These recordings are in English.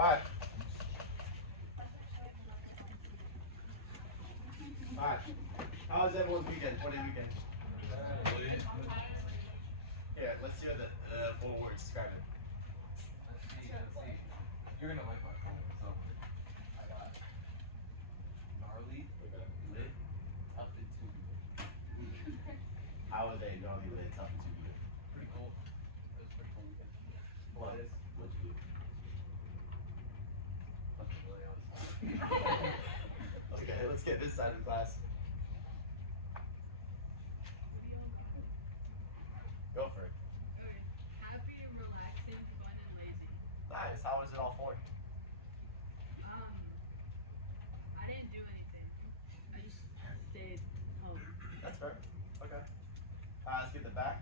Alright. Alright. How was everyone's weekend? 4-day weekend? Yeah, let's see what the 4 words describe it. You're gonna like my comment, so I got gnarly, lit, tough and too. How was a gnarly lit tough and too? Pretty cool. It was pretty cool weekend. What? What'd you do? Fucking really on the spot. Okay, let's get this side of the class. Go for it. Happy and relaxing, fun and lazy. Nice. How was it all for you? I didn't do anything. I just stayed home. That's fair. Okay. Let's get the back.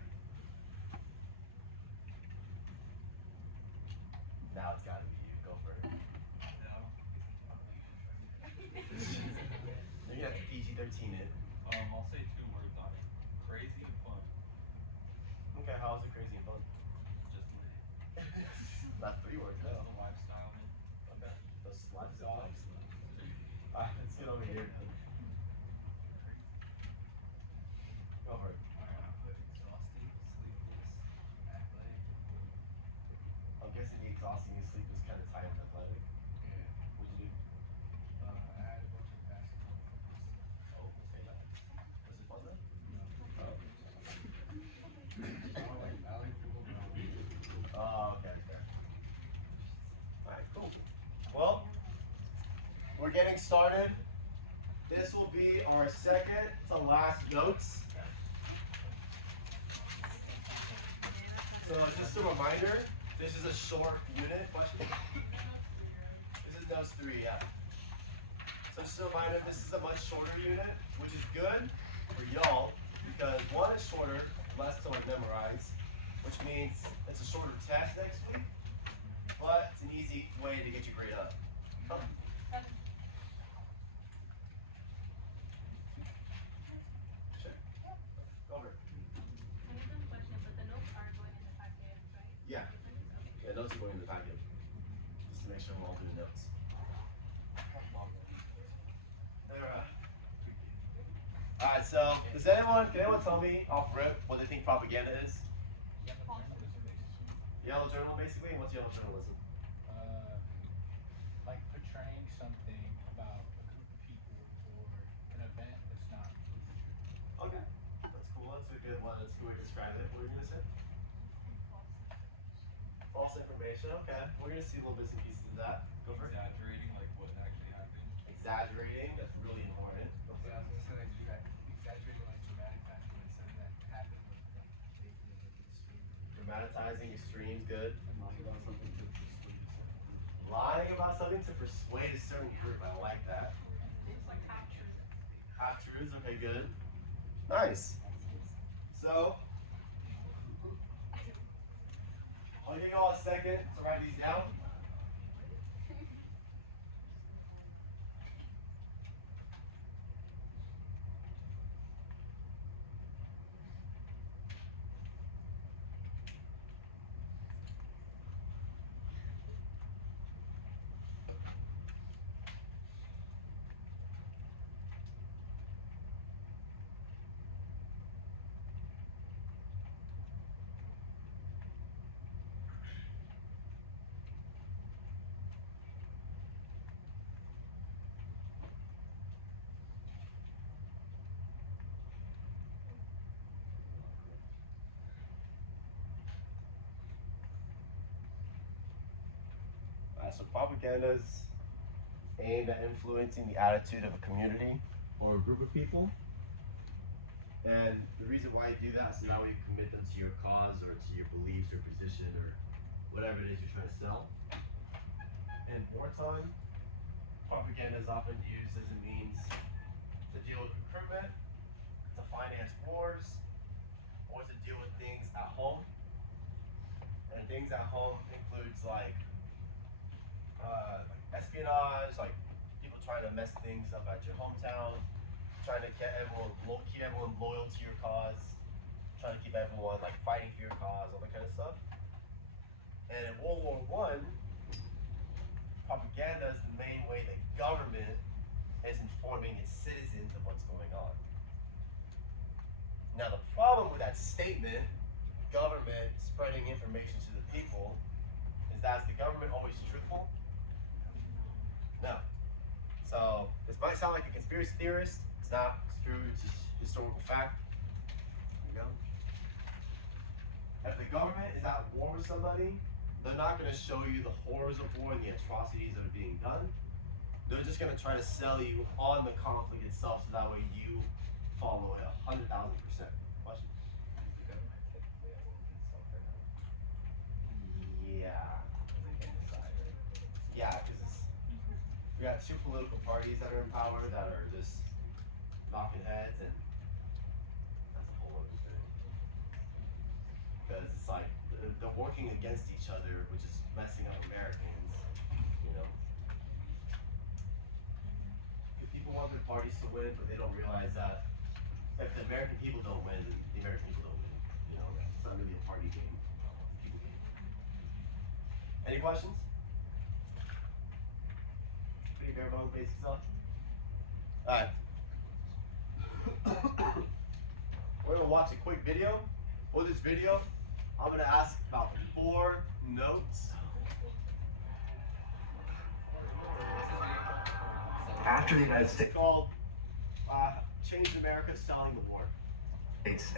Now it's gotta be you. Go for it. You're gonna have to PG-13 it. I'll say 2 words on it. Crazy and fun. Okay, how was it crazy and fun? Just lit. That's 3 words That's though. the lifestyle, man. Okay. Those slides off. Alright, let's get over here now. Go for it. Exhausting, sleepless, athletic. I'm guessing the exhausting and sleep was kind of tied with athletic. Yeah. What'd you do? I had a bunch of basketball. Oh, okay. Was it fun though? Oh. I like football, but I don't like it. Oh, okay, fair. Alright, cool. Well, we're getting started. This will be our second to last notes. So just a reminder, this is a short unit question. This is notes 3, yeah. So just a reminder, this is a much shorter unit, which is good for y'all because 1 is shorter, less to memorize, which means it's a shorter test next week, but it's an easy way to get your grade up. Sure. Go over. I have one question, but the notes are going in the packet, right? Yeah. Yeah, notes are going in the packet. Just to make sure we're all doing notes. Alright, so can anyone tell me off rip what they think propaganda is? Yellow journalism basically? What's yellow journalism? Like portraying something about a group of people or an event that's not really true. Okay. That's cool. That's a good one. That's a good way to describe it. What are you gonna say? False information, okay. We're gonna see little bits and pieces of that. Go for it. Exaggerating like what actually happened. Exaggerating, that's really important. Go for Yeah, I it. was gonna say like exaggerating like dramatic fashion when something that happened with like making it like extreme. Dramatizing extremes, good. Lying about something to persuade someone. Lying about something to persuade a certain group. I like that. It's like half truth. Half truths, okay, good. Nice. So, I'll give you all a second to write these down. So propaganda is aimed at influencing the attitude of a community or a group of people. And the reason why you do that is so that way you commit them to your cause or to your beliefs or position or whatever it is you're trying to sell. In wartime, propaganda is often used as a means to deal with recruitment, to finance wars, or to deal with things at home. And things at home includes like espionage, like people trying to mess things up at your hometown, trying to get everyone, keep everyone loyal to your cause, trying to keep everyone like fighting for your cause, all that kind of stuff. And in World War I, government is informing its citizens of what's going on. Now, the problem with that statement, government spreading information to the people, is that is the government always truthful? No. So, this might sound like a conspiracy theorist. It's not. It's true. It's just historical fact. There you go. If the government is at war with somebody, they're not going to show you the horrors of war and the atrocities that are being done. They're just going to try to sell you on the conflict itself so that way you follow it 100,000%. Question? Is the government typically at war with itself or no? Yeah. They can't decide, right? Yeah, because we got two political parties that are in power that are just knocking heads, and that's a whole other thing. Because it's like they're working against each other, which is messing up Americans, you know. If people want their parties to win, but they don't realize that if the American people don't win, the American people don't win. You know, it's not really a party game. People game. Any questions? Pretty bare bones basic stuff. Alright. We're gonna watch a quick video. For this video, I'm gonna ask about 4 notes. After the United States It's called Change America, Selling the War.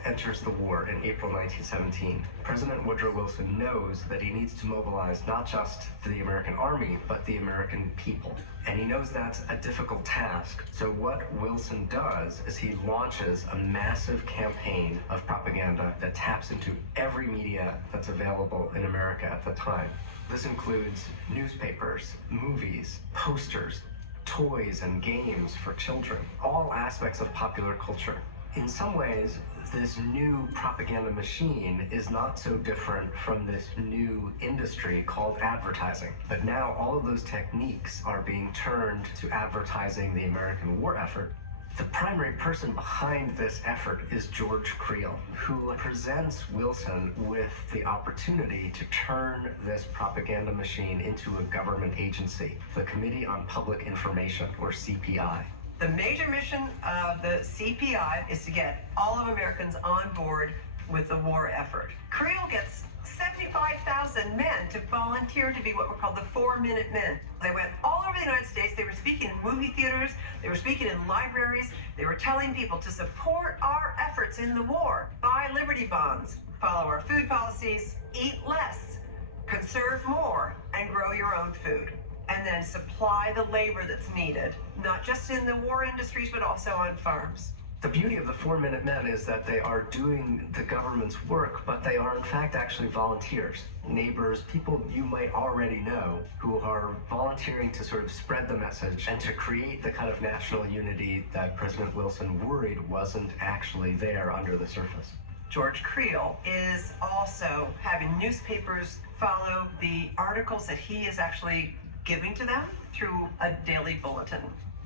enters the war in April 1917, President Woodrow Wilson knows that he needs to mobilize not just the American army, but the American people. And he knows that's a difficult task. So what Wilson does is he launches a massive campaign of propaganda that taps into every media that's available in America at the time. This includes newspapers, movies, posters, toys and games for children, all aspects of popular culture. In some ways, this new propaganda machine is not so different from this new industry called advertising. But now all of those techniques are being turned to advertising the American war effort. The primary person behind this effort is George Creel, who presents Wilson with the opportunity to turn this propaganda machine into a government agency, the Committee on Public Information, or CPI. The major mission of the CPI is to get all of Americans on board with the war effort. Creel gets 75,000 men to volunteer to be what were called the 4-Minute Men. They went all over the United States. They were speaking in movie theaters. They were speaking in libraries. They were telling people to support our efforts in the war. Buy Liberty bonds, follow our food policies, eat less, conserve more, and grow your own food. And then supply the labor that's needed, not just in the war industries, but also on farms. The beauty of the 4-Minute Men is that they are doing the government's work, but they are in fact actually volunteers, neighbors, people you might already know, who are volunteering to sort of spread the message and to create the kind of national unity that President Wilson worried wasn't actually there under the surface. George Creel is also having newspapers follow the articles that he is actually giving to them through a daily bulletin.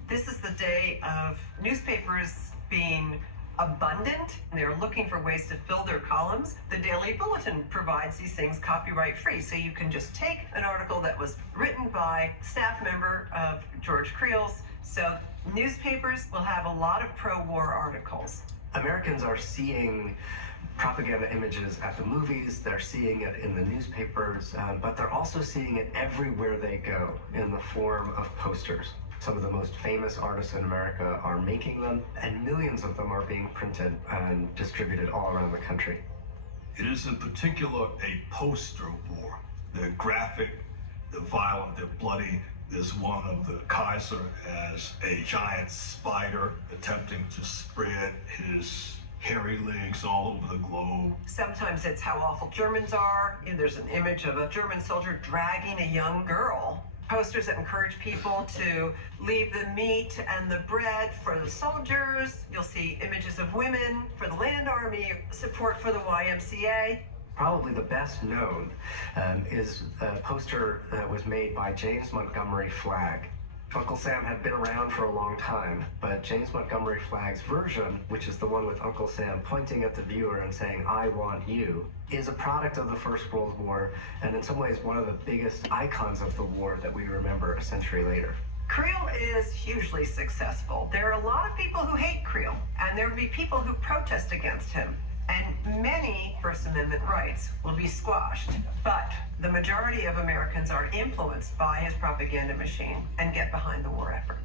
This is the day of newspapers being abundant. They're looking for ways to fill their columns. The Daily Bulletin provides these things copyright free, so you can just take an article that was written by a staff member of George Creel's. So newspapers will have a lot of pro-war articles. Americans are seeing propaganda images at the movies, they're seeing it in the newspapers, but they're also seeing it everywhere they go in the form of posters. Some of the most famous artists in America are making them, and millions of them are being printed and distributed all around the country. It is in particular a poster war. They're graphic, they're violent, they're bloody. There's one of the Kaiser as a giant spider attempting to spread his hairy legs all over the globe. Sometimes it's how awful Germans are. There's an image of a German soldier dragging a young girl. Posters that encourage people to leave the meat and the bread for the soldiers. You'll see images of women for the Land Army, support for the YMCA. Probably the best known is a poster that was made by James Montgomery Flagg. Uncle Sam had been around for a long time, but James Montgomery Flagg's version, which is the one with Uncle Sam pointing at the viewer and saying, "I want you," is a product of the First World War, and in some ways one of the biggest icons of the war that we remember a century later. Creel is hugely successful. There are a lot of people who hate Creel, and there will be people who protest against him. And many First Amendment rights will be squashed. But the majority of Americans are influenced by his propaganda machine and get behind the war effort.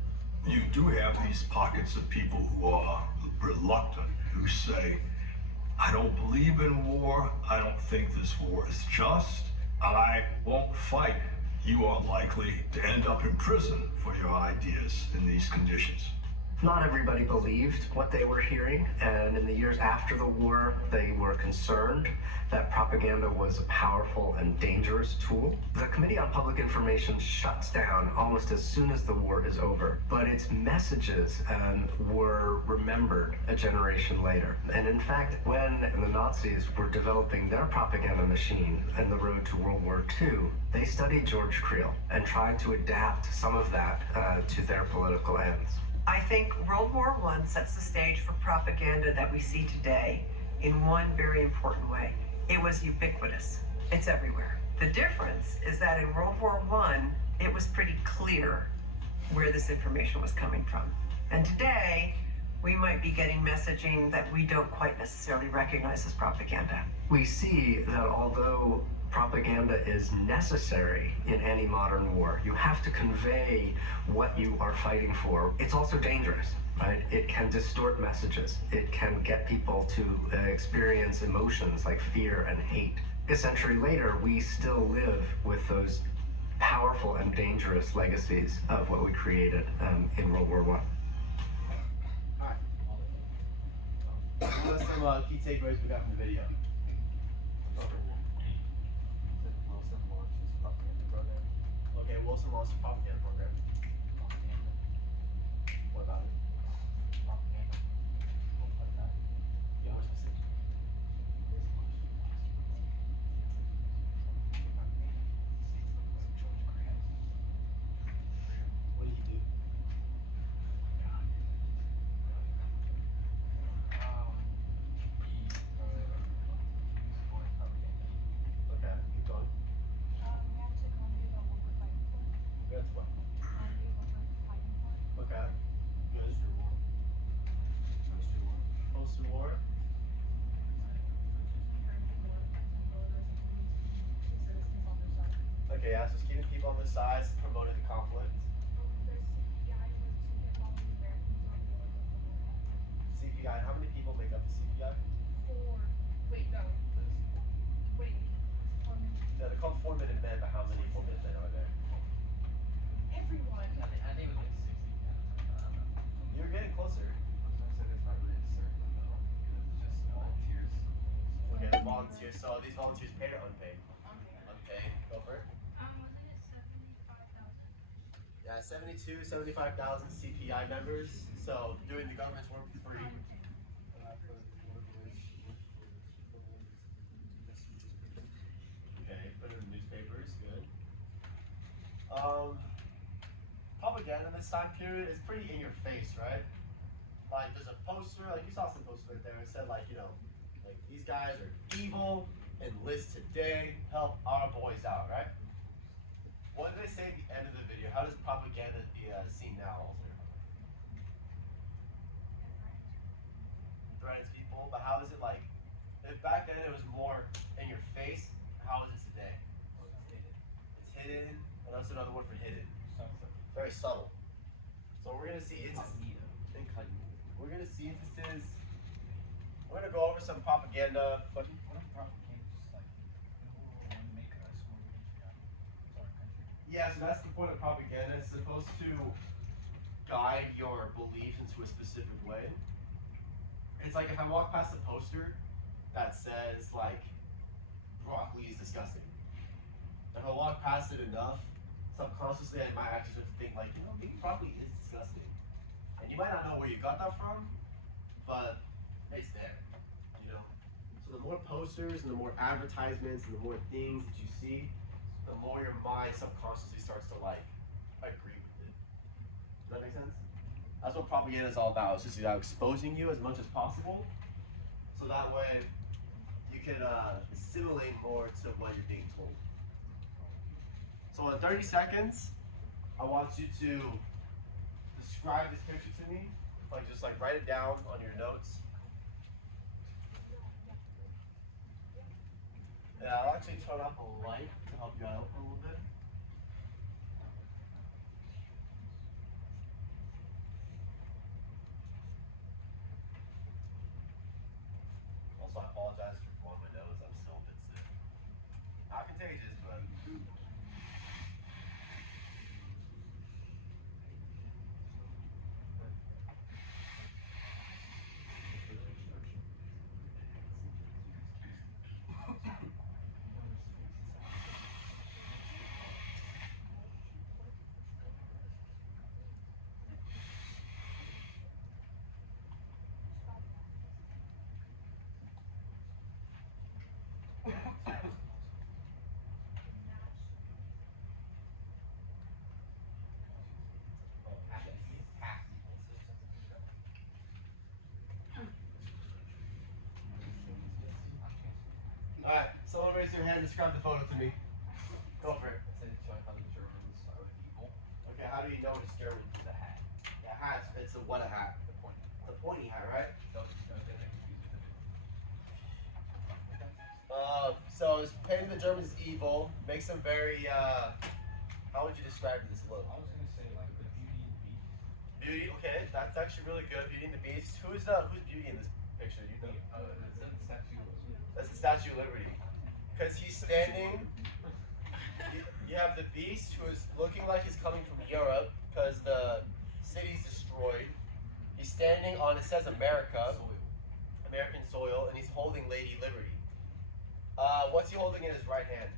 You do have these pockets of people who are reluctant, who say, I don't believe in war. I don't think this war is just. I won't fight. You are likely to end up in prison for your ideas in these conditions. Not everybody believed what they were hearing, and in the years after the war, they were concerned that propaganda was a powerful and dangerous tool. The Committee on Public Information shuts down almost as soon as the war is over, but its messages were remembered a generation later. And in fact, when the Nazis were developing their propaganda machine in the road to World War II, they studied George Creel and tried to adapt some of that to their political ends. I think World War I sets the stage for propaganda that we see today in one very important way. It was ubiquitous. It's everywhere. The difference is that in World War I, it was pretty clear where this information was coming from. And today, we might be getting messaging that we don't quite necessarily recognize as propaganda. We see that although propaganda is necessary in any modern war, you have to convey what you are fighting for. It's also dangerous, right? It can distort messages. It can get people to experience emotions like fear and hate. A century later, we still live with those powerful and dangerous legacies of what we created in World War I. What are some key takeaways we got from the video? Okay, Wilson launched a propaganda program. What about it? Yeah, what you say? What did he do? Okay, keep going. That's what? Okay. Good. Post-war. Okay, yeah, so it's keeping people on the sides, promoting the conflict. CPI, how many people make up the CPI? Yeah, they're called 4-minute men, but how many 4-minute men are there? I think it was like 60. You're getting closer. It's probably a certain though, because it's just volunteers. Okay, the volunteers. So these volunteers paid or unpaid? Unpaid. Go for it. Wasn't it 75,000? Yeah, 75,000 CPI members. So doing the government's work for free. Okay, put it in the newspapers. Good. Propaganda in this time period is pretty in your face, right? Like there's a poster, like you saw some posters right there. It said like, you know, like these guys are evil, enlist today, help our boys out, right? What did they say at the end of the video? How does propaganda be seen now, Walter? Threatens people, but how is it like? If back then it was more in your face, how is it today? It's hidden, and that's another word for hidden. Very subtle. So we're gonna see instances. We're gonna see instances. We're gonna go over some propaganda. What if propaganda is like, want to make us more patriotic to our country? Yeah, so that's the point of propaganda. It's supposed to guide your beliefs into a specific way. It's like if I walk past a poster that says like broccoli is disgusting. If I walk past it enough, subconsciously I might actually start to think like, you know, maybe broccoli is disgusting. And you might not know where you got that from, but it's there. You know? So the more posters and the more advertisements and the more things that you see, the more your mind subconsciously starts to like agree with it. Does that make sense? That's what propaganda is all about. It's just about exposing you as much as possible, so that way you can assimilate more to what you're being told. So in 30 seconds, I want you to describe this picture to me, like just like write it down on your notes. Yeah, I'll actually turn off the light to help you out a little bit. Also, I apologize for blowing my nose. I'm still a bit sick. Not contagious, but. Alright, someone raise their hand, describe the photo to me. Go for it. It said showing how the Germans are evil. Okay, how do you know it's German? The hat. The hat, it's a what a hat? The pointy. The pointy hat, right? Don't get that confused with it. So it's painting the Germans evil, makes them very, how would you describe this look? I was gonna say like the Beauty and the Beast. Beauty, okay, that's actually really good. Beauty and the Beast. Who's Beauty in this picture? You know? It's a statue. That's the Statue of Liberty. Because he's standing, you have the Beast who is looking like he's coming from Europe because the city's destroyed. He's standing on, it says America, American soil, and he's holding Lady Liberty. What's he holding in his right hand?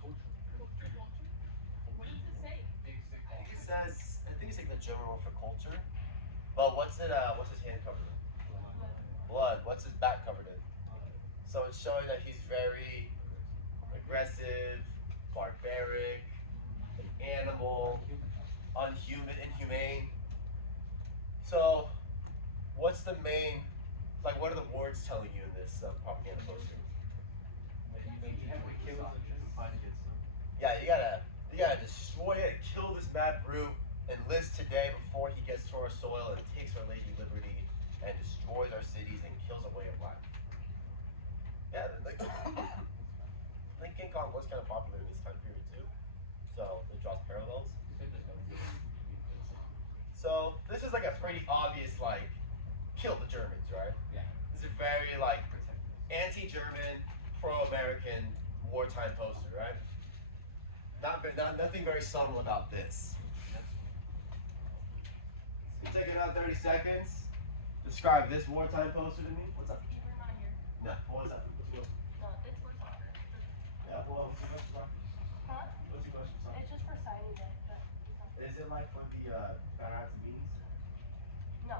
What does it say? I think it's like the German word for culture. But what's his hand covered in? Blood. What's his back covered in? So it's showing that he's very aggressive, barbaric, an animal, inhumane. So, what's the main, like, what are the words telling you in this propaganda poster? Yeah, you gotta destroy it, kill this mad brute, enlist today before he gets to our soil and takes our Lady Liberty and destroys our cities and kills a way of life. Yeah, like, I think King Kong was kind of popular in this time period too, so it draws parallels. So this is like a pretty obvious like, kill the Germans, right? Yeah. This is very like anti-German, pro-American wartime poster, right? Nothing very subtle about this. So take another 30 seconds. Describe this wartime poster to me. What's up? We're not here. No, what's up? No, it's for soccer. Yeah, well, what's your question? Huh? What's your question, son? It's just for signing it, but it's not. Is it like for the banners and beans? No.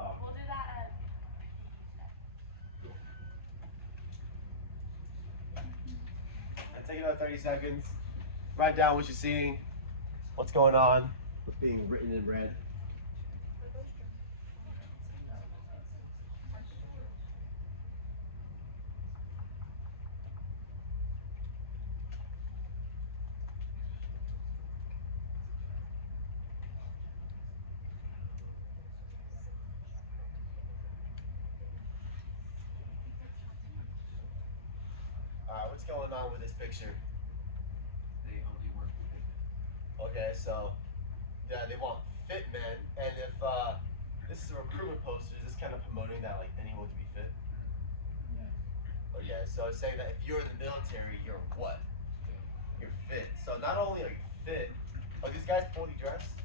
Oh. We'll do that at. And take another 30 seconds. Write down what you're seeing, what's going on, what's being written in red. What's going on with this picture? They only work with it. Okay, so yeah, they want fit men, and if this is a recruitment poster, is this kind of promoting that like anyone can be fit? Yeah. Okay, so it's saying that if you're in the military, you're what? You're fit. So not only are you fit, are these guys fully dressed?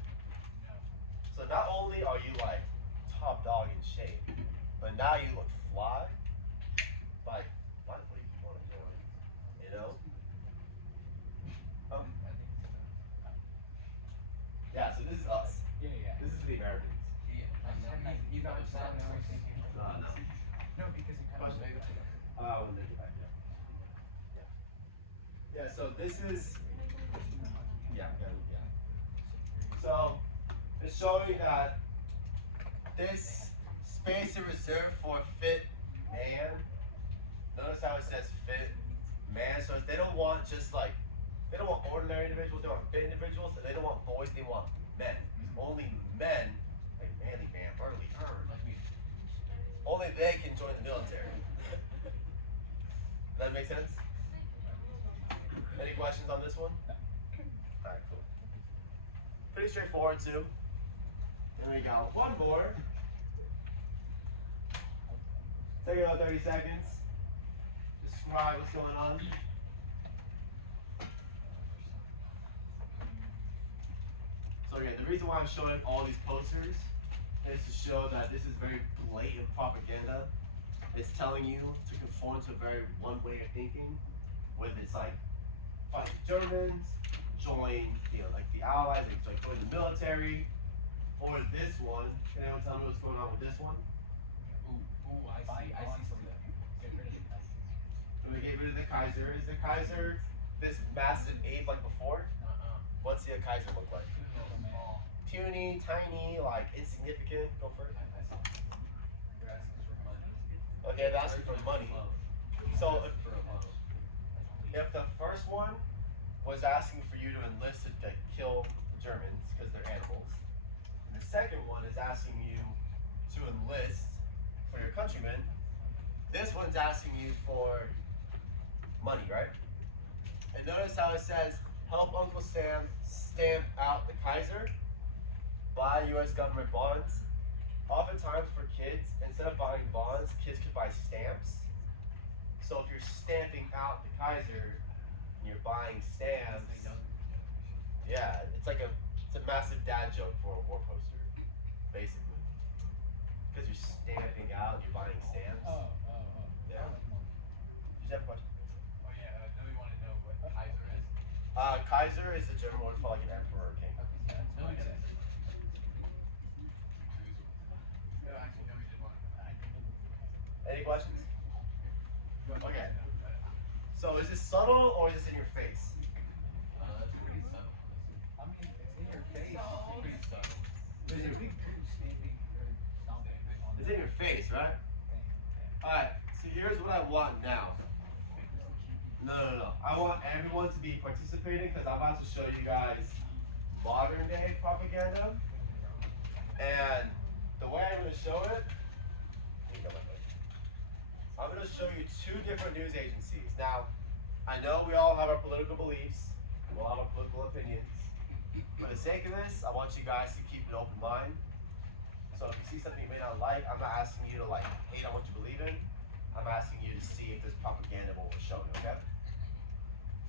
No. So not only are you like top dog in shape, but now you look fly. Like, why would you want to join? You know? Yeah, so this is us. Yeah, yeah. This is for the Americans. He's not just not noticing. No. No, because he kind of made it. When they get back, yeah. Yeah, so this is, yeah. So, it's showing that this space is reserved for fit man. Notice how it says fit man, so they don't want just like, they don't want ordinary individuals, they want fit individuals, and they don't want boys, they want men, like manly man, burly, like me, only they can join the military. Does that make sense? Any questions on this one? Alright, cool. Pretty straightforward too. There we go. One more. Take about 30 seconds. Describe what's going on. So again, the reason why I'm showing all these posters is to show that this is very blatant propaganda. It's telling you to conform to a very one way of thinking, whether it's like fight the Germans, join like the Allies, like join the military, or this one. Can anyone tell me what's going on with this one? I see some of that. Get rid of the Kaiser. When we get rid of the Kaiser, is the Kaiser this massive ape like before? What's the Kaiser look like? Puny, tiny, like insignificant. Go for it. They're asking for money. Okay, they're asking for money. So if the first one was asking for you to enlist to kill Germans because they're animals, and the second one is asking you to enlist for your countrymen, this one's asking you for money, right? And notice how it says, help Uncle Sam stamp out the Kaiser, buy U.S. government bonds. Oftentimes for kids, instead of buying bonds, kids could buy stamps. So if you're stamping out the Kaiser and you're buying stamps, yeah, it's a massive dad joke for a war poster, basically. Because you're stamping out, you're buying stamps. Oh. Yeah. Did you have a question? Oh yeah, do we want to know what Kaiser is? Kaiser is the German word for like an emperor or king. Okay, that's what I said. No, actually, no, we didn't want to know that. Any questions? Okay. So is this subtle or is this in your face? That's pretty subtle. I mean, it's in your face. Pretty subtle. There's a big group stamping or stomping on It's in your face, right? Alright, so here's what I want now. No. I want everyone to be participating because I'm about to show you guys modern day propaganda. And the way I'm going to show it, I'm going to show you two different news agencies. Now, I know we all have our political beliefs, we all have our political opinions. For the sake of this, I want you guys to keep an open mind. So if you see something you may not like, I'm not asking you to hate on what you believe in. I'm asking you to see if there's propaganda what we're showing, okay?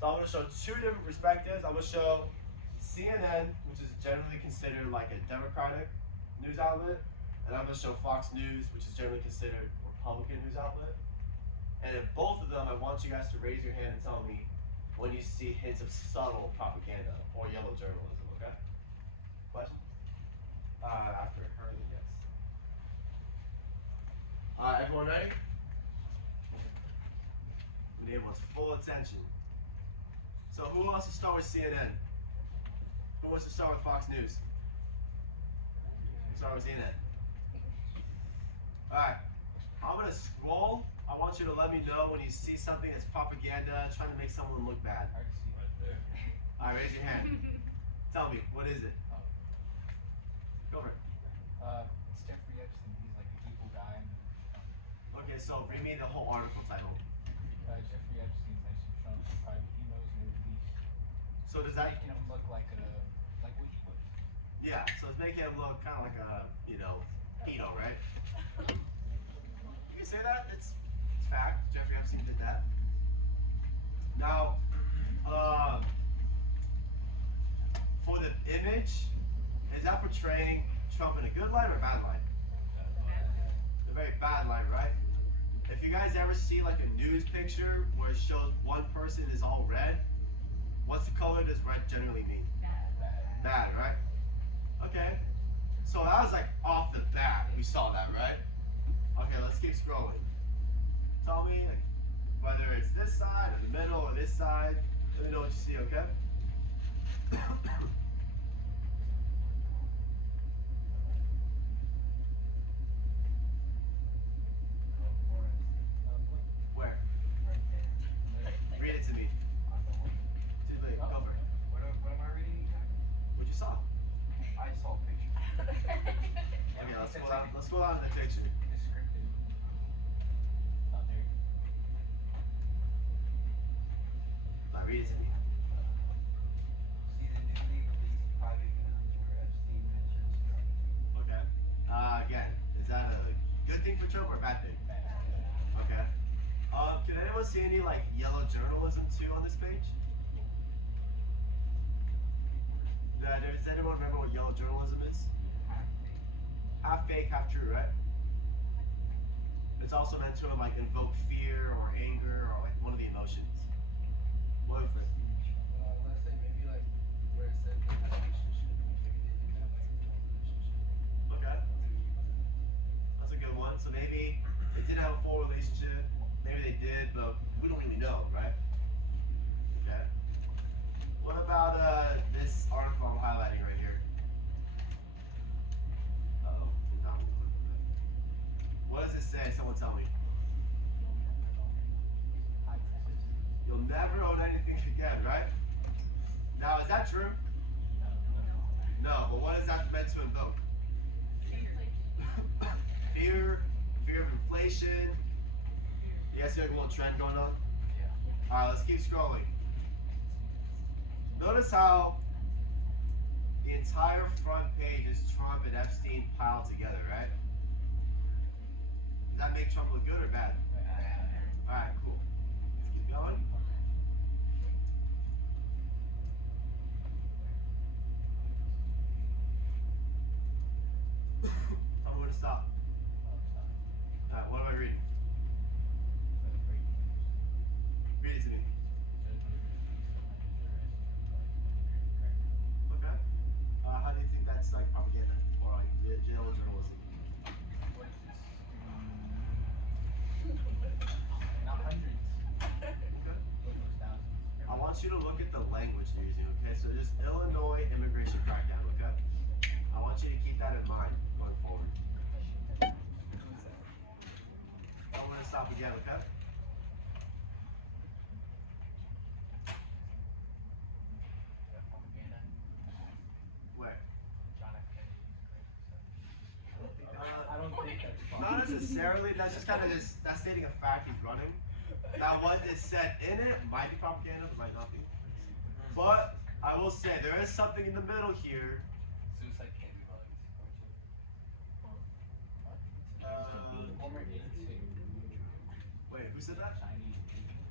So I'm going to show two different perspectives. I'm going to show CNN, which is generally considered like a Democratic news outlet, and I'm going to show Fox News, which is generally considered a Republican news outlet. And in both of them, I want you guys to raise your hand and tell me when you see hints of subtle propaganda or yellow journalism, okay? Question? After her, yes. Everyone ready? We need everyone's full attention. So who wants to start with CNN? Who wants to start with Fox News? Start with CNN. Alright, I'm gonna scroll. I want you to let me know when you see something that's propaganda, trying to make someone look bad. Hard to see right there. Alright, raise your hand. Tell me, what is it? Go for it. It's Jeffrey Epstein. He's like an evil guy. Okay, so read me the whole article title. Jeffrey Epstein makes him Trump's private emails and release. So does that, Making him look like what he was. yeah, so it's making him look kind of like a, pedo, right? You can say that, it's fact, Jeffrey Epstein did that. Now, for the image, is that portraying Trump in a good light or a bad light? A very bad light, right? If you guys ever see like a news picture where it shows one person is all red, what's the color does red generally mean? Bad, right? Okay. So that was like off the bat, we saw that, right? Okay, let's keep scrolling. Tell me whether it's this side or the middle or this side. Let me know what you see, okay? Where? Read it to me. Go for it. What am I reading exactly? What you saw? I saw a picture. scroll down to the picture. Descriptive. Oh, there you Like, read it to me. See the newly released private guns where Epstein mentions drugs. Okay. Again, is that a good thing for Trump or a bad thing? go. Okay. Can anyone see any like yellow journalism too on this page? Does anyone remember what yellow journalism is? Half fake, half true, right? It's also meant to like invoke fear or anger or like one of the emotions. What? Let's say maybe like where it said the relationship, maybe they didn't have like a full relationship. Okay. That's a good one. So maybe they didn't have a full relationship. Maybe they did, but we don't really know, right? Okay. What about this article I'm highlighting right here? Uh-oh. What does it say? Someone tell me. You'll never own anything again, right? Now, is that true? No, but what is that meant to invoke? Fear of inflation. You guys see like a little trend going on? Yeah. Alright, let's keep scrolling. Notice how the entire front page is Trump and Epstein piled together, right? Does that make Trump look good or bad? Alright, cool. Let's keep going. I'm going to stop. Alright, what am I reading? Read it to me. Okay. How do you think that's like propaganda or like jail journalism? Not hundreds. Okay. Almost thousands. I want you to look at the language they're using, okay? So just Illinois immigration crackdown, okay? I want you to keep that in mind going forward. I'm gonna stop again, okay? Where? I don't think that's Not necessarily. That's just kind of that's stating a fact he's running. Now, what is said in it might be propaganda, but might not be. But I will say there is something in the middle here. Suicide can't be bugs. former aide to Wait, who said that? Chinese.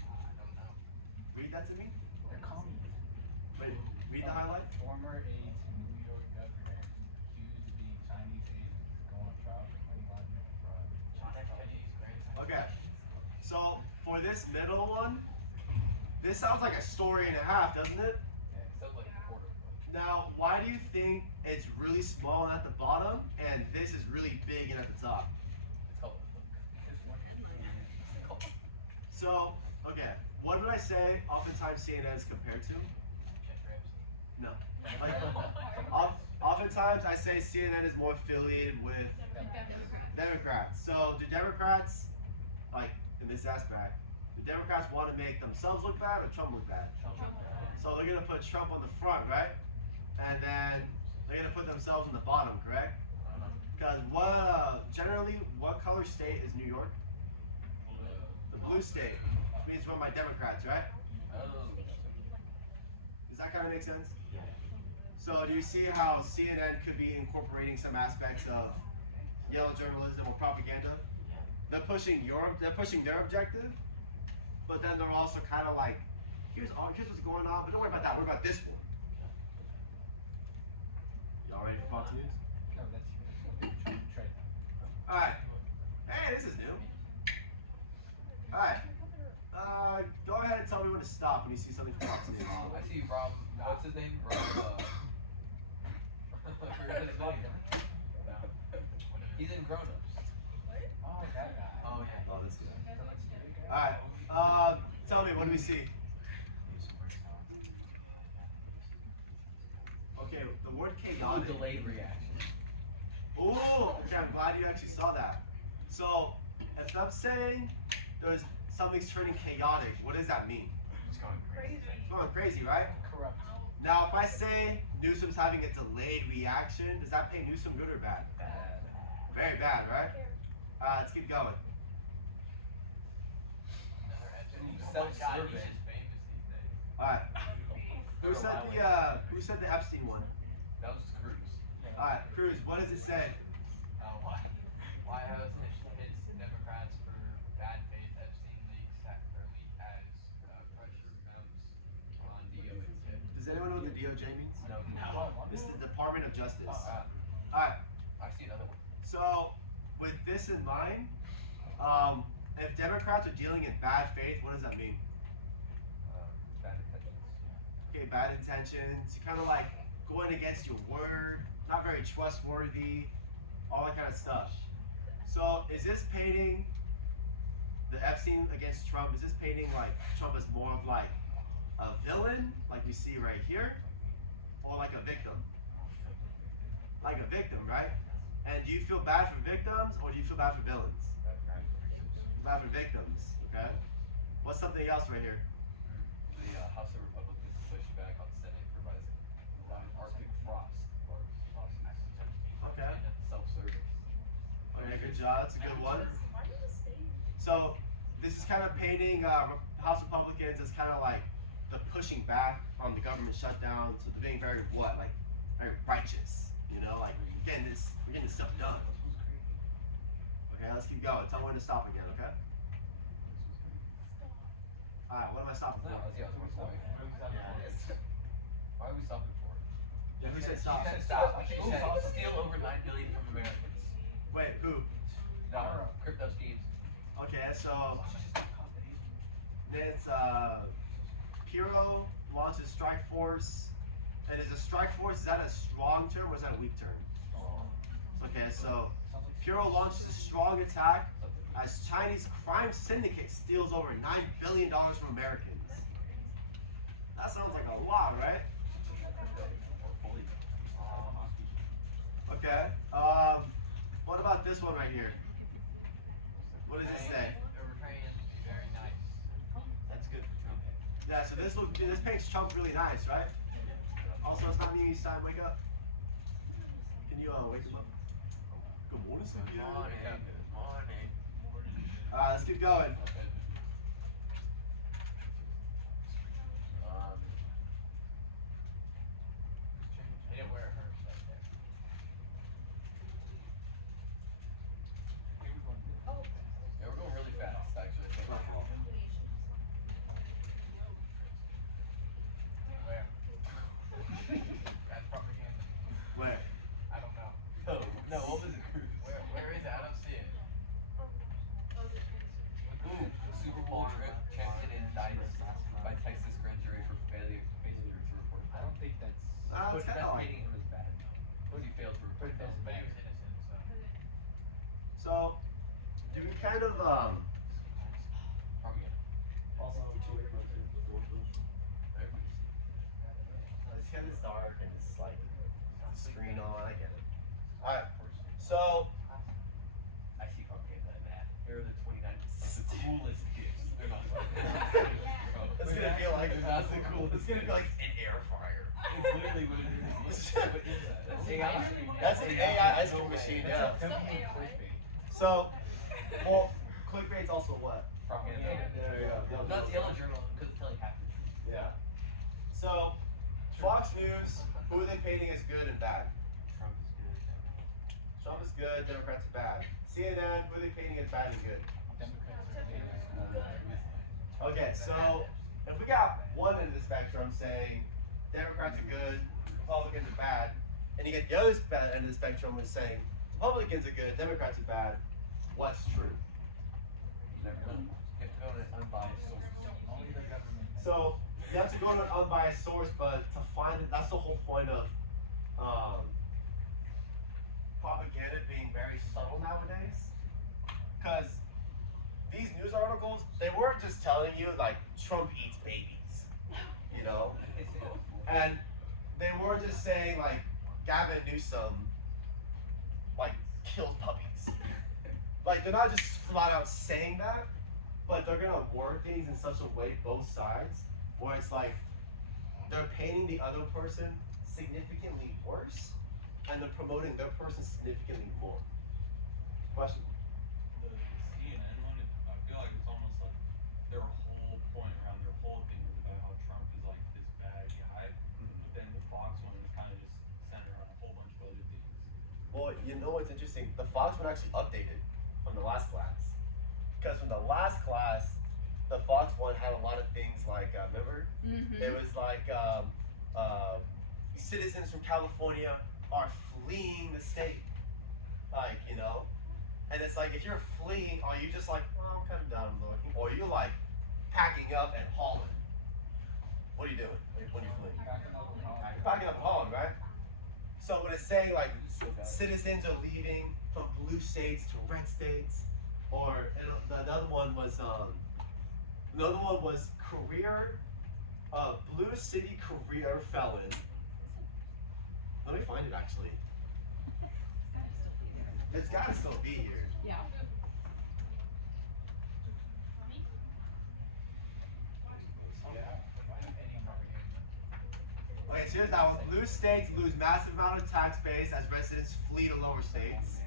I don't know. Read that to me. They're communists. Wait, read the highlight. Former aide to New York governor accused of being Chinese agents go on trial for money laundering and fraud. John F. Kennedy's grandson. Okay. So for this middle one, this sounds like a story and a half, doesn't it? Yeah, it sounds like a quarter. Now, why do you think it's really small at the bottom and this is really big and at the top? It's called it's called So, okay, what did I say oftentimes CNN is compared to? Jeff Ramsey. No. Like, oftentimes I say CNN is more affiliated with Democrats. So do Democrats, like in this aspect, do Democrats want to make themselves look bad or Trump look bad? So they're gonna put Trump on the front, right? And then they're gonna put themselves on the bottom, correct? Because generally, what color state is New York? The blue state. Means run by Democrats, right? Oh. Does that kind of make sense? So do you see how CNN could be incorporating some aspects of yellow journalism or propaganda? They're pushing their objective, but then they're also kind of like, here's what's going on, but don't worry about that. What about this one? Y'all ready for Fox News? No, that's what they were trying to trade. All right. Hey, this is new. All right. Go ahead and tell me when to stop when you see something from Fox News. I see Rob. What's his name? Rob. I forgot his name. He's in Grown Ups. Oh, that guy. Oh yeah. Oh, this guy. All right. Tell me, what do we see? Okay, the word chaotic. Delayed reaction. Ooh, okay, I'm glad you actually saw that. So, if I'm saying something's turning chaotic, what does that mean? It's going crazy. It's going crazy, right? Corrupt. Now, if I say Newsom's having a delayed reaction, does that paint Newsom good or bad? Bad. Very bad, right? Let's keep going. Self-survey. Alright. Who said the Epstein one? That was Cruz. Alright, Cruz, what does it say? White House hits Democrats for bad faith Epstein leaks as pressure mounts on DOJ. Does anyone know what the DOJ means? No. This is the Department of Justice. Oh, Alright, I see another one. so with this in mind, if Democrats are dealing in bad faith, what does that mean? Bad intentions. Okay, bad intentions, kind of like going against your word, not very trustworthy, all that kind of stuff. So is this painting the Epstein against Trump? Is this painting like Trump as more of like a villain, like you see right here, or like a victim? Like a victim, right? And do you feel bad for victims or do you feel bad for villains? Bad for victims, okay? What's something else right here? The House of Republicans pushed back on Senate for revising Arctic frost. Okay. Self-service. Okay, good job. That's a good one. So this is kind of painting House Republicans as kind of like the pushing back on the government shutdown. So they're being very what, like very righteous. You know, like we're getting this stuff done. Okay, let's keep going. Tell me when to stop again. Okay. All right. What am I stopping No, for? yeah, I was going to Why are we stopping for? Yeah, who said stop? She said stop. She said steal over $9 billion from Americans. Wait, who? No, crypto schemes. Okay, so it's Piro launches Strike Force. And is a Strike Force, is that a strong term or is that a weak term? Okay, so Piro launches a strong attack as Chinese crime syndicate steals over $9 billion from Americans. That sounds like a lot, right? Okay. What about this one right here? What does it say? Very nice. That's good for Trump. Yeah, so this paints Trump really nice, right? Also, it's not Mimi's time. Wake up. Can you wake him up? Good morning, sir. Good morning. Let's keep going. He didn't wear her. Yeah, we're going really fast, actually. Where? That's propaganda. Where? I don't know. No, what was it? Where is it? I don't see it. Ooh, Super Bowl trip checked in indicted by Texas grand jury for failure to report. I don't think that's. It's kind of like. Painting him as bad. He failed to report. That's But he bad. was innocent, so. So, do we kind of Propaganda. It's kind of dark and it's like screen on. I get it. All right. So, I see propaganda in that. Here are the 29 the coolest gifts. They're not. it's gonna feel like That's the coolest. It's gonna feel like an air fryer. It's literally what it is. What is that? That's AI. That's an AI ice cream machine. Yeah. So, well, clickbait's also what? Propaganda. There you go. That's Yellow Journal because it's telling half the truth. Yeah. So, Fox News, who are they painting as good and bad? Trump is good. Trump is good, Democrats are bad. CNN, who are they painting as bad and good? Okay, so if we got one end of the spectrum saying Democrats are good, Republicans are bad, and you get the other end of the spectrum was saying Republicans are good, Democrats are bad, what's true? Never know. You have to go to an unbiased source. Only the government. So you have to go to an unbiased source, but to find it, that's the whole point of propaganda being very subtle nowadays. Because these news articles, they weren't just telling you like Trump eats babies, you know, and they weren't just saying like Gavin Newsom like kills puppies. Like they're not just flat out saying that, but they're gonna word things in such a way, both sides, where it's like they're painting the other person significantly worse, and they're promoting their person significantly more. Question. The CNN one, I feel like it's almost like their whole point around their whole thing was about how Trump is like this bad guy. But then the Fox one is kind of just centered around a whole bunch of other things. Well, you know what's interesting? The Fox one actually updated from the last class. Because from the last class, the Fox one had a lot of things like, remember? It was like citizens from California are fleeing the state. Like, you know? And it's like, if you're fleeing, are you just like, well, I'm kind of done looking? Or are you like packing up and hauling? What are you doing when you're fleeing? You're packing up and hauling, right? So when it's saying like citizens are leaving from blue states to red states, or another one was career, blue city career felon. Let me find it actually. It's gotta still be here. Yeah. Okay, so here's that one. Blue states lose massive amount of tax base as residents flee to lower states.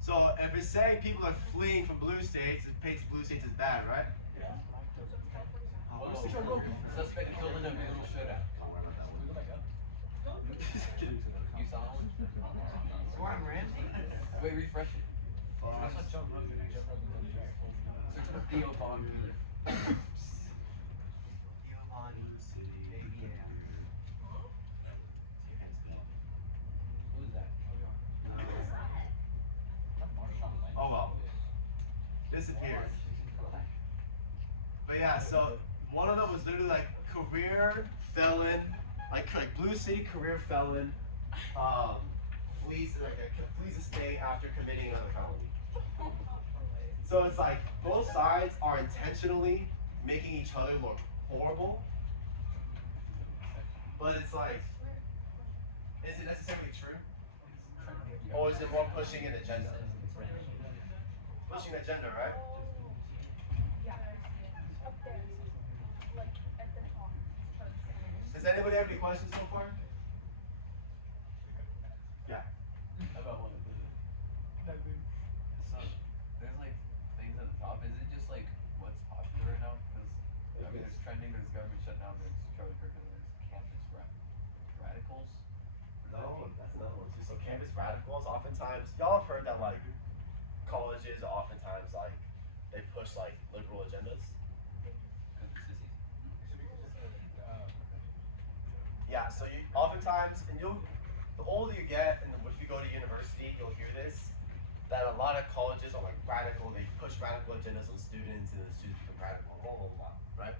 So if it's saying people are fleeing from blue states, it paints blue states as bad, right? Whoa. Suspect killed in a brutal shootout. You saw one? Gordon Ramsay. Wait, refresh it. That's not Joe Rogan. Joe Rogan does that. Search for Theo Von. Giovanni. Baby yeah. Who's that? Oh well. Disappeared. But yeah, so one of them was literally like career felon, like blue city career felon, flees the state after committing another felony. So it's like both sides are intentionally making each other look horrible, but it's like, is it necessarily true? Or is it more pushing an agenda? Pushing an agenda, right? Does anybody have any questions so far? Yeah. About what? So, there's like things at the top. Is it just like what's popular right now? Because I mean, there's trending, there's government shutdown, there's Charlie Kirk, and there's campus radicals. No, that's another one too. So campus radicals, oftentimes, y'all have heard that like colleges oftentimes like they push like liberal agendas. Yeah, so you oftentimes, and the older you get, and if you go to university, you'll hear this, that a lot of colleges are like radical, they push radical agendas on students, and the students become radical, blah, blah, blah, right?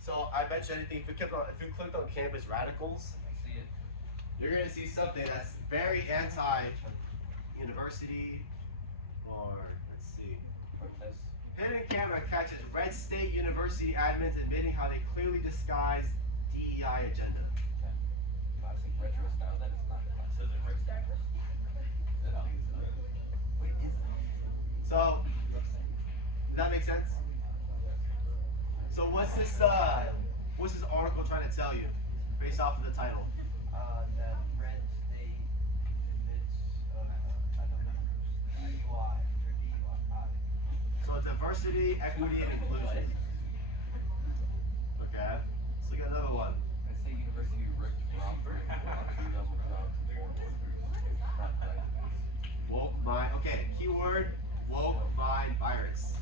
So I bet you anything, if you clicked on campus radicals, See it? you're gonna see something that's very anti-university, or let's see. Protest. Hidden camera catches Red State University admins admitting how they clearly disguised DEI agenda. Classic retro style. That is not classic. Says it right there. I don't think it's not. Wait, is it? So, does that make sense? So what's this article trying to tell you, based off of the title? That Red State admits, I don't know, DUI or DUI. So diversity, equity, and inclusion. Okay, let's look at another one. I say University of Rick Romford. Woke mind, okay, keyword, woke mind virus.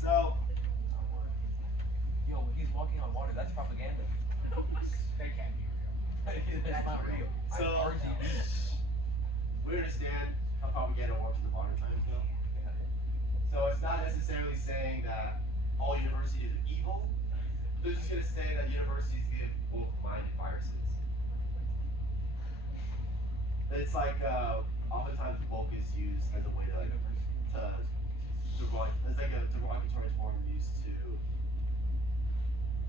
So, Yo, he's walking on water. That's propaganda. They can't be real. That's not real. So- RGB. we understand how propaganda works in the modern times now. So it's not necessarily saying that all universities are evil. They're just going to say that universities give woke-minded viruses. It's like oftentimes woke is used as a way to it's like a derogatory term used to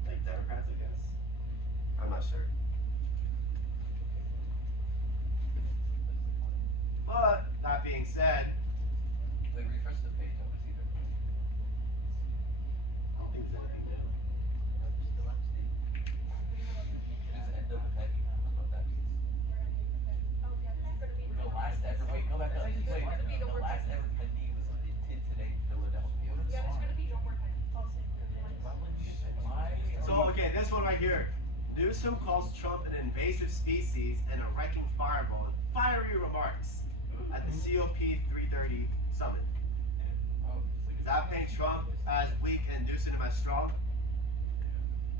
like Democrats, I guess. I'm not sure. But that being said, Like, refresh the page. I want to see their page. I don't think there's anything new. Just end of the page. I don't know what that means. Okay, this one right here. Newsom calls Trump an invasive species and a wrecking fireball in fiery remarks at the COP 330 summit. Does that paint Trump as weak and Newsom as strong?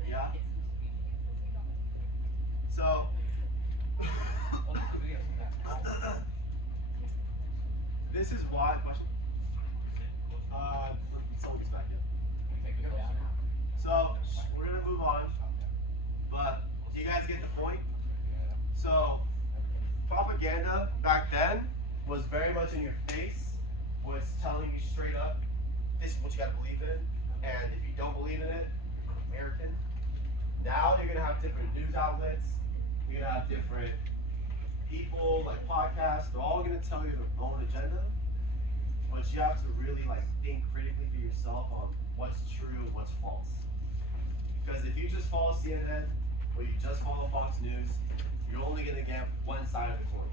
Yeah? So, this is why. Question? Someone gets back in. So, we're gonna move on, but do you guys get the point? So, propaganda back then was very much in your face, was telling you straight up, this is what you gotta believe in, and if you don't believe in it, you're American. Now you're gonna have different news outlets, you're gonna have different people, like podcasts, they're all gonna tell you their own agenda, but you have to really like think critically for yourself on what's true, what's false. Because if you just follow CNN, or you just follow Fox News, you're only gonna get one side of the coin.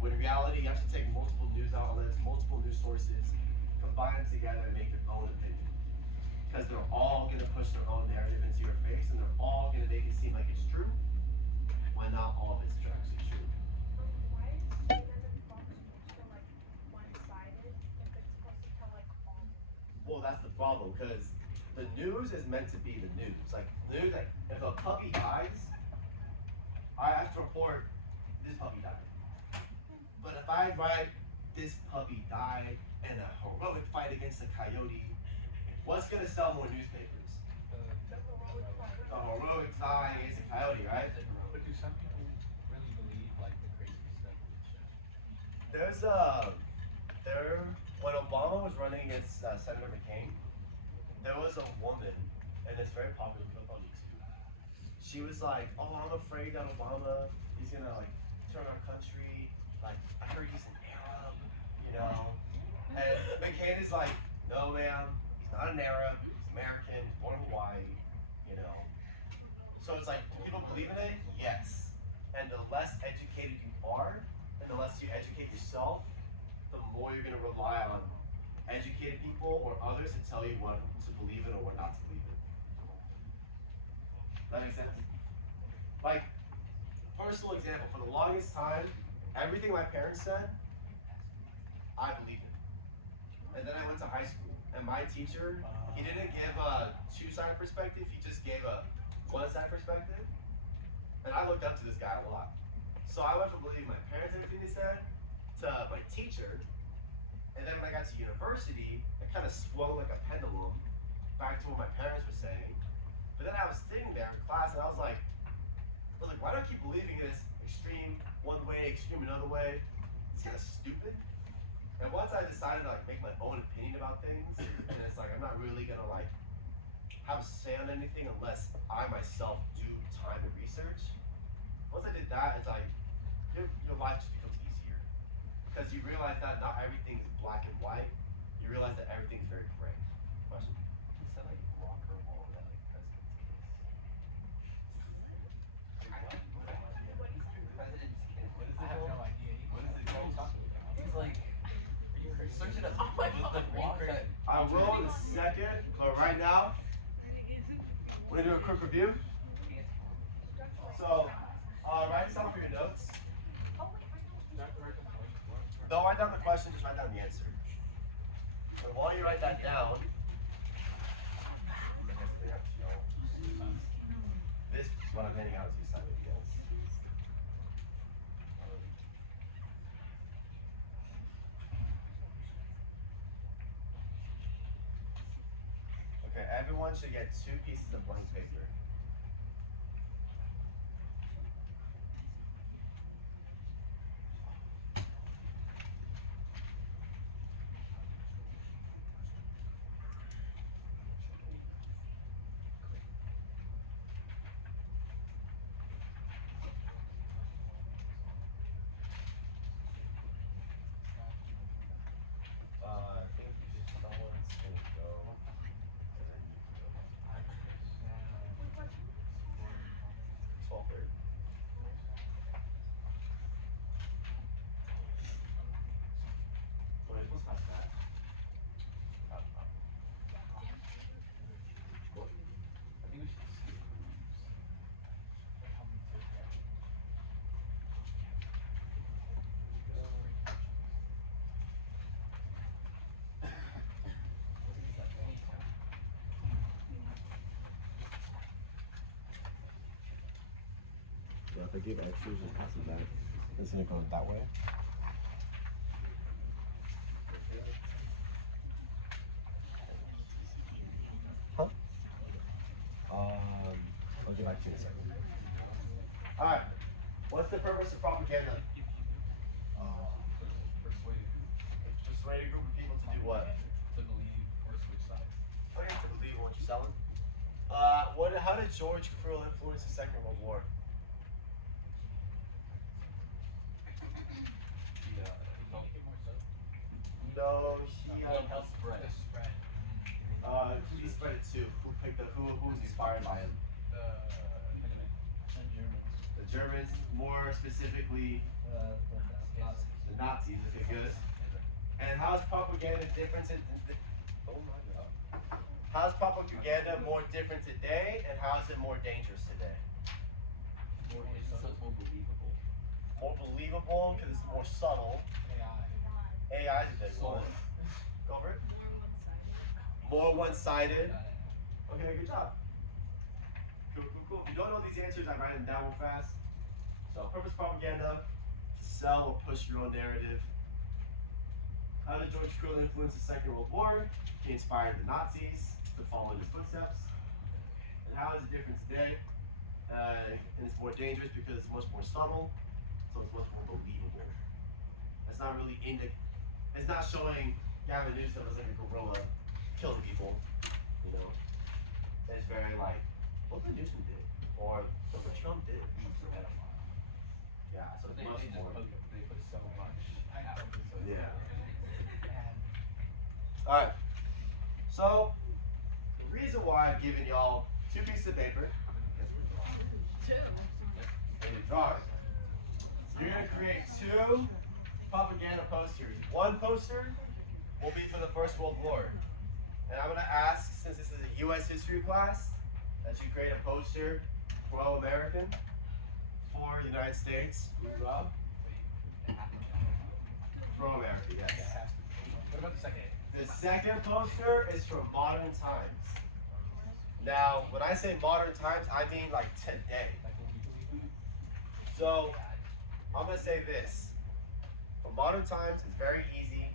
When in reality, you have to take multiple news outlets, multiple news sources, combine them together and make your own opinion. Because they're all gonna push their own narrative into your face, and they're all gonna make it seem like it's true, when not all of it's actually true. Why is CNN and Fox News so like one-sided if it's supposed to tell like all? Well, that's the problem, because the news is meant to be the news. Like news, like if a puppy dies, I have to report this puppy died. But if I write this puppy died in a heroic fight against a coyote, what's gonna sell more newspapers? The heroic fight against a coyote, right? But do some people really believe like the crazy stuff that show? There's when Obama was running against Senator McCain, there was a woman, and it's very popular on YouTube. She was like, "Oh, I'm afraid that Obama is gonna like turn our country. Like, I heard he's an Arab, you know." And McCain is like, "No, ma'am, he's not an Arab. He's American. He's born in Hawaii, you know." So it's like, do people believe in it? Yes. And the less educated you are, and the less you educate yourself, the more you're gonna rely on educated people or others to tell you what to believe in or what not to believe in. That makes sense? Like, personal example, for the longest time, everything my parents said, I believed in. And then I went to high school, and my teacher, he didn't give a two-sided perspective, he just gave a one-sided perspective. And I looked up to this guy a lot. So I went from believing my parents everything they said to my teacher. And then when I got to university, it kind of swung like a pendulum back to what my parents were saying. But then I was sitting there in class and I was like, why do I keep believing this extreme one way, extreme another way? It's kind of stupid. And once I decided to like make my own opinion about things, and it's like I'm not really gonna like have a say on anything unless I myself do time and research. Once I did that, it's like your life just becomes easier. Because you realize that not everything is black and white. You realize that everything's very gray. Question? You said like rocker roll that like president's case. President's case. What is it I have called? no idea. What is it called? He's like, Are you crazy? search it up. Oh my god. I will in a second, but right now, we're gonna do a quick review. So, write this down for your notes. Don't write down the question, just write down the answer. And while you write that down, this what I'm handing out is you sign it again. Okay, everyone should get 2 pieces of blank paper. I think someone's gonna go. if I give extras and pass it back, it's gonna go that way. Huh? I'll get back to you in a second. Alright. What's the purpose of propaganda? Persuade a group of people to do what? To believe or switch sides. Okay, to believe in what you're selling. How did George Creel influence the Second World War? No, Help spread. who he spread it to? Who was inspired by him? The Germans, more specifically the Nazis. Okay, good. And how is propaganda different? Oh my God. How is propaganda more different today, and how is it more dangerous today? So it's more believable. More believable because it's more subtle. AI is a big one. Go over it. More one-sided. Okay, good job. Cool. If you don't know these answers, I write them down real fast. So, purpose propaganda, to sell or push your own narrative. How did George Creel influence the Second World War? He inspired the Nazis to follow in his footsteps. And how is it different today? And it's more dangerous because it's much more subtle, so it's much more believable. It's not really it's not showing Gavin Newsom as like a gorilla killing people, you know. It's very like, look what Newsom did, or look what Trump did. He's a pedophile. Yeah, so it's much more. They put so much out. Yeah. Alright. So, the reason why I've given y'all 2 pieces of paper. And a drawing. You're going to create 2 propaganda posters. One poster will be for the First World War. And I'm going to ask, since this is a U.S. history class, that you create a poster pro-American for the United States. Rob? Pro-American, yes. What about the second? The second poster is from modern times. Now, when I say modern times, I mean like today. So, I'm going to say this. For modern times, it's very easy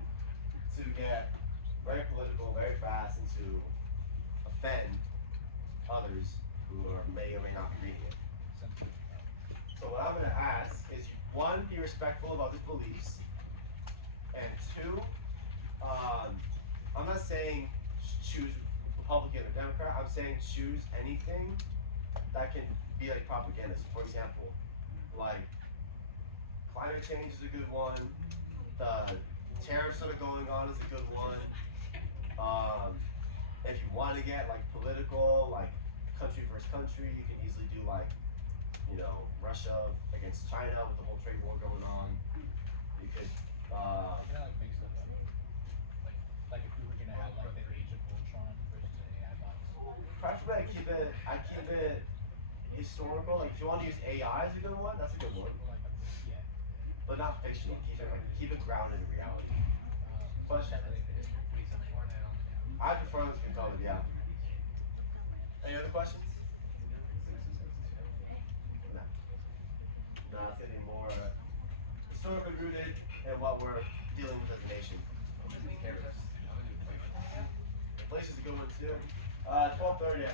to get very political, very fast, and to offend others who may or may not be reading it. So what I'm going to ask is, 1, be respectful of others' beliefs, and 2, I'm not saying choose Republican or Democrat. I'm saying choose anything that can be like propaganda. So for example, like climate change is a good one. The tariffs that are going on is a good one. If you want to get like political, like country versus country, you can easily do like, you know, Russia against China with the whole trade war going on. You could Makes stuff up. Like if we were gonna have like the Age of Ultron versus the AI bots. preferably I keep it historical. Like if you want to use AI as a good one, that's a good one. Yeah. But not fictional. Keep it grounded in reality. But I prefer this colored, yeah. Any other questions? No. No, it's getting more historically rooted in what we're dealing with as a nation. Inflation's a good one too. 12:30.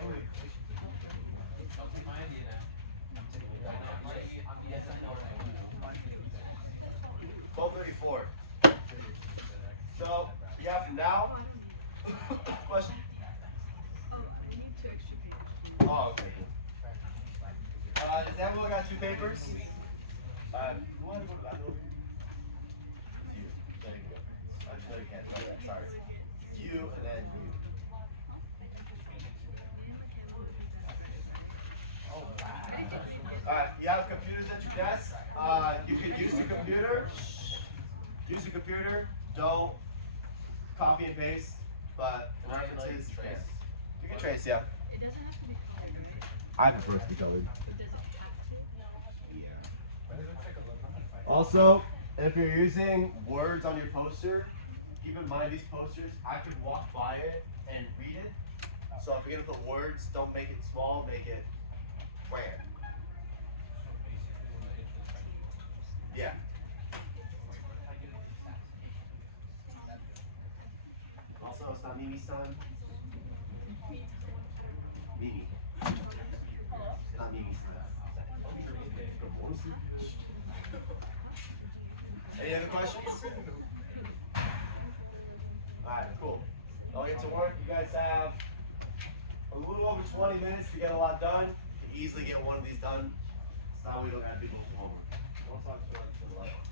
12:34. So we have now. Question? Oh, I need 2 extra pages. Oh, okay. Does everyone got 2 papers? You want to go to that over here? You. There you go. No, you can't. Okay, sorry. You and then you. Alright, you have computers at your desk. You can use the computer. Use the computer. Don't copy and paste, but the references. Trace? You can trace, yeah. It doesn't have to be colored. I prefer it to be colored. It doesn't have to. Also, if you're using words on your poster, keep in mind these posters, I could walk by it and read it. So if you're gonna put words, don't make it small, make it grand. Yeah. Also, it's not Mimi's son. Mimi. It's not Mimi's son. Any other questions? Alright, cool. I'll get to work. You guys have a little over 20 minutes to get a lot done. You can easily get one of these done. It's not we don't have people for homework. We'll talk to you later.